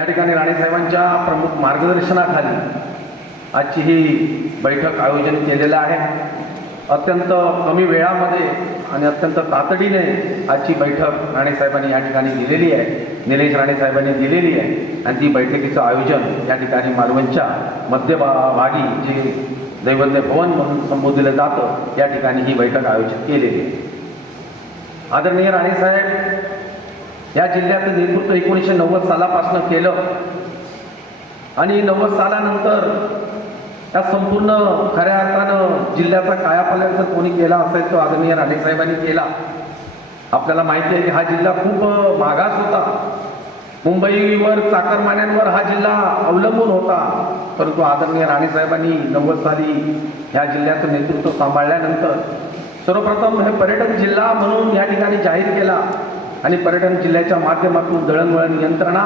या ठिकाणी राणेसाहेबांच्या प्रमुख मार्गदर्शनाखाली आजची ही बैठक आयोजन केलेलं आहे. अत्यंत कमी वेळामध्ये आणि अत्यंत तातडीने आजची बैठक राणेसाहेबांनी या ठिकाणी दिलेली आहे. निलेश राणेसाहेबांनी दिलेली आहे. आणि ती बैठकीचं आयोजन या ठिकाणी मालवणच्या मध्यभागी जे दैवल्य भवन म्हणून संबोधलं जातं या ठिकाणी ही बैठक आयोजित केलेली आहे. आदरणीय राणेसाहेब या जिल्ह्याचं नेतृत्व एकोणीसशे नव्वद सालापासून केलं. आणि नव्वद सालानंतर या संपूर्ण खऱ्या अर्थानं जिल्ह्याचा कायापालट जर कोणी केला असेल तो आदरणीय राणेसाहेबांनी केला. आपल्याला माहिती आहे की हा जिल्हा खूप मागास होता. मुंबईवर चाकरमान्यांवर हा जिल्हा अवलंबून होता. परंतु आदरणीय राणेसाहेबांनी नव्वद साली ह्या जिल्ह्याचं नेतृत्व सांभाळल्यानंतर सर्वप्रथम हे पर्यटन जिल्हा म्हणून या ठिकाणी जाहीर केला. आणि पर्यटन जिल्ह्याच्या माध्यमातून दळणवळण यंत्रणा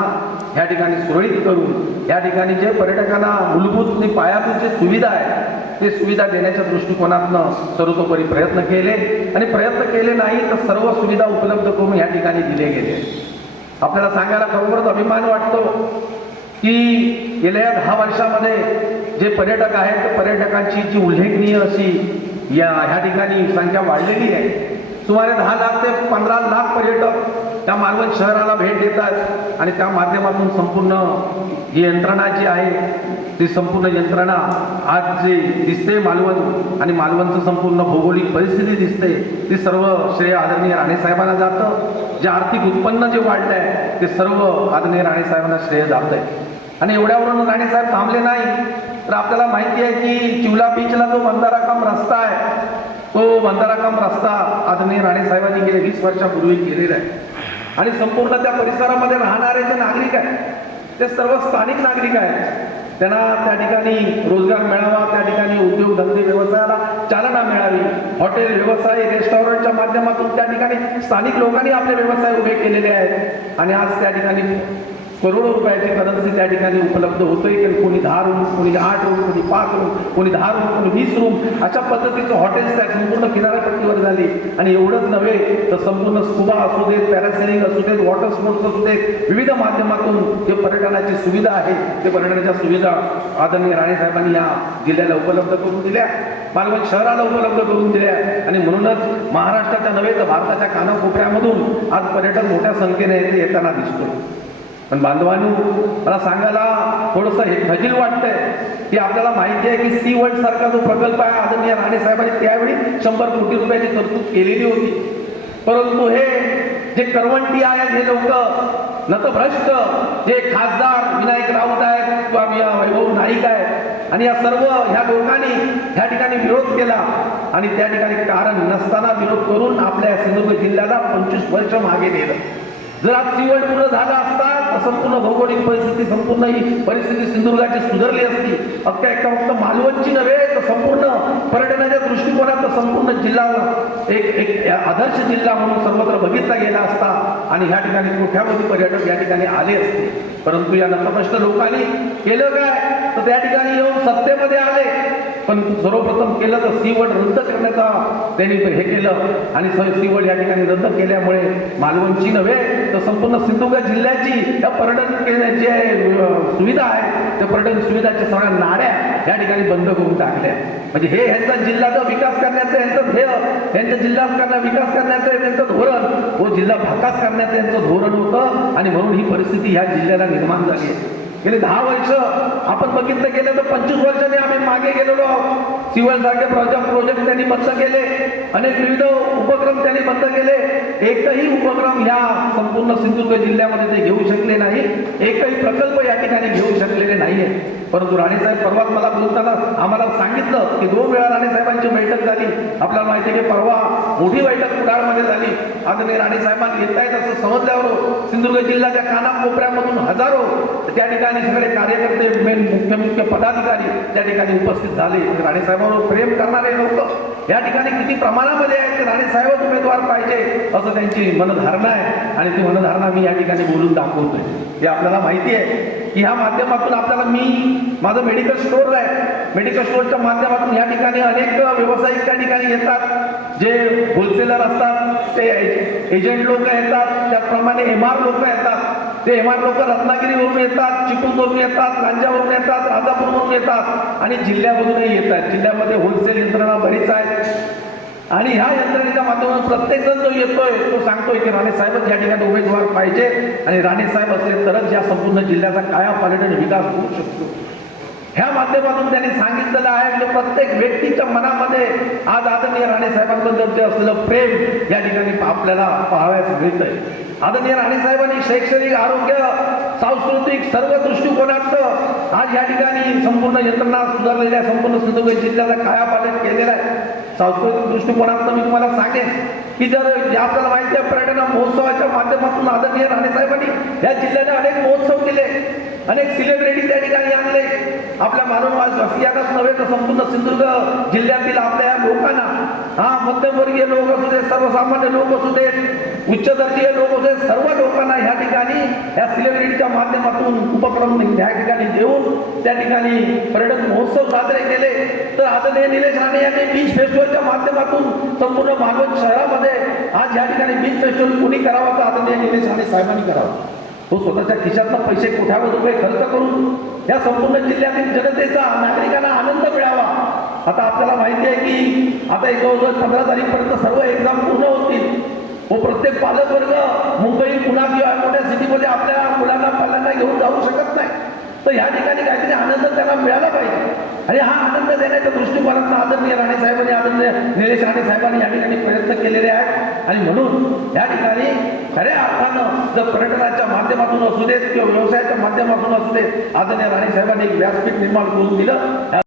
ह्या ठिकाणी सुरळीत करून या ठिकाणी जे पर्यटकांना मूलभूत आणि पायाभूत जे सुविधा आहे ते सुविधा देण्याच्या दृष्टिकोनातनं सर्वतोपरी प्रयत्न केले. आणि प्रयत्न केले नाही तर सर्व सुविधा उपलब्ध करून या ठिकाणी दिले गेले. आपल्याला सांगायला खरोखरच अभिमान वाटतो की गेल्या दहा वर्षामध्ये जे पर्यटक आहेत पर्यटकांची जी उल्लेखनीय अशी या ह्या ठिकाणी संख्या वाढलेली आहे. सुमारे दहा लाख ते पंधरा लाख पर्यटक त्या मालवण शहराला भेट देतात आणि त्या माध्यमातून संपूर्ण ही यंत्रणा जी आहे ती संपूर्ण यंत्रणा आज जी दिसते मालवण आणि मालवणचं संपूर्ण भौगोलिक परिस्थिती दिसते ती सर्व श्रेय आदरणीय राणेसाहेबांना जातं. जे आर्थिक उत्पन्न जे वाढलं आहे ते सर्व आदरणीय राणेसाहेबांना श्रेय जात आहे आणि एवढ्यावरून राणेसाहेब थांबले नाही. तर आपल्याला माहिती आहे की चिवला बीचला जो मंदारा काम रस्ता आहे तो बंधाराकाम रस्ता आदरणीय राणेसाहेबांनी गेले वीस वर्षापूर्वी केलेला आहे. आणि संपूर्ण त्या परिसरामध्ये राहणारे जे नागरिक आहेत ते सर्व स्थानिक नागरिक आहेत. त्यांना त्या ठिकाणी रोजगार मिळावा त्या ठिकाणी उद्योगधंदे व्यवसायाला चालना मिळावी. हॉटेल व्यवसाय रेस्टॉरंटच्या माध्यमातून त्या ठिकाणी स्थानिक लोकांनी आपले व्यवसाय उभे केलेले आहेत. आणि आज त्या ठिकाणी करोडो रुपयाची करन्सी त्या ठिकाणी उपलब्ध होतोय. की कोणी दहा रूम कोणी आठ रूम कोणी पाच रूम कोणी दहा रूम कोणी वीस रूम अशा पद्धतीचं हॉटेल्स त्या संपूर्ण किनारपट्टीवर झाली. आणि एवढंच नव्हे तर संपूर्ण स्कुबा असू देत पॅरासेलिंग असू देत वॉटर स्पोर्ट्स असू देत विविध माध्यमातून जे पर्यटनाची सुविधा आहे ते पर्यटनाच्या सुविधा आदरणीय राणेसाहेबांनी या जिल्ह्याला उपलब्ध करून दिल्या. मालवण शहराला उपलब्ध करून दिल्या. आणि म्हणूनच महाराष्ट्राच्या नव्हे तर भारताच्या कानाकोपऱ्यामधून आज पर्यटक मोठ्या संख्येने येताना दिसतो पण बांधवानी मला सांगायला थोडंसं हे खजील वाटतंय की आपल्याला माहिती आहे की सी वर्ल्ड सारखा जो प्रकल्प आहे आदरणीय राणे साहेबांनी त्यावेळी शंभर कोटी रुपयाची तरतूद केलेली होती. परंतु हे जे करवंटी आहेत हे लोक नतभ्रष्ट जे खासदार विनायक राऊत आहेत किंवा वैभव नाईक आहेत आणि या सर्व ह्या लोकांनी ह्या ठिकाणी विरोध केला आणि त्या ठिकाणी कारण नसताना विरोध करून आपल्या सिंधुदुर्ग जिल्ह्याला पंचवीस वर्ष मागे नेलं. जर आज सीवड पूर्ण झाला असता तर संपूर्ण भौगोलिक परिस्थिती संपूर्ण ही परिस्थिती सिंधुदुर्गाची सुधारली असती. अख्ख्या एका फक्त मालवणची नव्हे तर संपूर्ण पर्यटनाच्या दृष्टिकोनात संपूर्ण जिल्हा एक एक आदर्श जिल्हा म्हणून सर्वत्र बघितला गेला असता आणि ह्या ठिकाणी मोठ्यामध्ये पर्यटक या ठिकाणी आले असते. परंतु या नतमष्ट लोकांनी केलं काय? तर त्या ठिकाणी येऊन सत्तेमध्ये आले. पण सर्वप्रथम केलं तर सीवड रद्द करण्याचा त्यांनी हे केलं. आणि सीवड या ठिकाणी रद्द केल्यामुळे मालवणची नव्हे तर संपूर्ण सिंधुदुर्ग जिल्ह्याची त्या पर्यटन केंद्र- जे सुविधा आहे त्या पर्यटन सुविधाच्या सगळ्या नाड्या या ठिकाणी बंद करून टाकल्या. म्हणजे हे ह्यांचा जिल्ह्याचा विकास करण्याचं यांचं ध्येय यांच्या जिल्हा विकास करण्याचं त्यांचं धोरण व जिल्हा भाकास करण्याचं यांचं धोरण होतं आणि म्हणून ही परिस्थिती ह्या जिल्ह्याला निर्माण झाली आहे. गेली दहा वर्ष. आपण बघितलं गेलं तर पंचवीस वर्षांनी आम्ही मागे गेलेलो आहोत. सिव्हल सारखे प्रोजेक्ट प्रोजेक्ट त्यांनी बंद केले. अनेक विविध उपक्रम त्यांनी बंद केले. एकही उपक्रम ह्या संपूर्ण सिंधुदुर्ग जिल्ह्यामध्ये ते घेऊ शकले नाही. एकही प्रकल्प या ठिकाणी घेऊ शकलेले नाहीये. परंतु राणेसाहेब परवाच मला बोलताना आम्हाला सांगितलं की दोन वेळा राणेसाहेबांची बैठक झाली. आपल्याला माहिती आहे की परवा मोठी बैठक कुडाळमध्ये झाली. आदरणीय राणेसाहेबांनी येत आहेत असं समजल्यावर सिंधुदुर्ग जिल्ह्याच्या कानाकोपऱ्यामधून हजारो त्या ठिकाणी सगळे कार्यकर्ते मेन मुख्य मुख्य पदाधिकारी त्या ठिकाणी उपस्थित झाले. राणेसाहेबांवर प्रेम करणारे लोक या ठिकाणी किती प्रमाणामध्ये आहेत ते राणेसाहेबच उमेदवार पाहिजे असं त्यांची मनधारणा आहे. आणि ती मनधारणा मी या ठिकाणी बोलून दाखवतोय. हे आपल्याला माहिती आहे की ह्या माध्यमातून आपल्याला मी माझं मेडिकल स्टोअर आहे. मेडिकल स्टोअरच्या माध्यमातून या ठिकाणी अनेक व्यावसायिक त्या ठिकाणी येतात. जे होलसेलर असतात ते एजंट लोक येतात. त्याचप्रमाणे एम आर लोक येतात. ते एम लोक रत्नागिरीवरून येतात चिपळूणवरून येतात लांजावरून येतात राजापूरवरून येतात आणि जिल्ह्यामधूनही येतात. जिल्ह्यामध्ये होलसेल यंत्रणा बरीच आहेत. आणि ह्या यंत्रणेच्या माध्यमातून प्रत्येक जण जो येतोय तो सांगतोय की राणे साहेबच या ठिकाणी उमेदवार पाहिजे आणि राणे साहेब असले तरच या संपूर्ण जिल्ह्याचा काया पर्यटन विकास होऊ शकतो. ह्या माध्यमातून त्यांनी सांगितलेलं आहे म्हणजे प्रत्येक व्यक्तीच्या मनामध्ये आज आदरणीय राणे साहेबांबद्दलचे असलेलं प्रेम या ठिकाणी आपल्याला पाहावयास मिळतंय. आदरणीय राणे साहेबांनी शैक्षणिक आरोग्य सांस्कृतिक सर्व दृष्टिकोनात आज या ठिकाणी संपूर्ण यंत्रणा सुधारलेल्या संपूर्ण सिंधुदुर्ग जिल्ह्याचा कायापालट केलेला आहे. सांस्कृतिक दृष्टिकोनात मी तुम्हाला सांगेन की जर जे आपल्याला माहिती आहे पर्यटन महोत्सवाच्या माध्यमातून आदरणीय राणे साहेबांनी या जिल्ह्याने अनेक महोत्सव केले अनेक सेलिब्रिटी त्या ठिकाणी आणले. आपल्या मानववास नव्हे तर संपूर्ण सिंधुदुर्ग जिल्ह्यातील आपल्या या लोकांना. हा मध्यमवर्गीय लोक असू दे सर्वसामान्य लोक असू दे उच्च दर्जाचे लोक असू दे सर्व लोकांना ह्या ठिकाणी या सिलेब्रिटीच्या माध्यमातून उपक्रम ह्या ठिकाणी देऊन त्या ठिकाणी पर्यटन महोत्सव साजरे केले. तर आदरणीय निलेश राणे यांनी बीच फेस्टिवलच्या माध्यमातून संपूर्ण मानवत शहरामध्ये आज या ठिकाणी बीच फेस्टिवल कोणी करावं तर आदरणीय निलेश राणे साहेबांनी करावं. तो स्वतःच्या खिशातला पैसे कोट्यावधी रुपये खर्च करून या संपूर्ण जिल्ह्यातील जनतेचा नागरिकांना आनंद मिळावा. आता आपल्याला माहिती आहे की आता एक जवळजवळ पंधरा तारीखपर्यंत सर्व एक्झाम पूर्ण होतील. व प्रत्येक पालक वर्ग मुंबई पुणा किंवा मोठ्या सिटीमध्ये आपल्या मुलांना पाल्यांना घेऊन जाऊ शकत नाही. तर ह्या ठिकाणी काहीतरी आनंद त्यांना मिळाला पाहिजे. आणि हा आनंद देण्याच्या दृष्टिकोनातून आदरणीय राणे साहेबांनी आदरणीय निलेश राणे साहेबांनी या ठिकाणी प्रयत्न केलेले आहेत. आणि म्हणून या ठिकाणी खऱ्या अर्थानं जर पर्यटनाच्या माध्यमातून असू देत किंवा व्यवसायाच्या माध्यमातून असू देत आदरणीय राणे साहेबांनी एक व्यासपीठ निर्माण करून दिलं.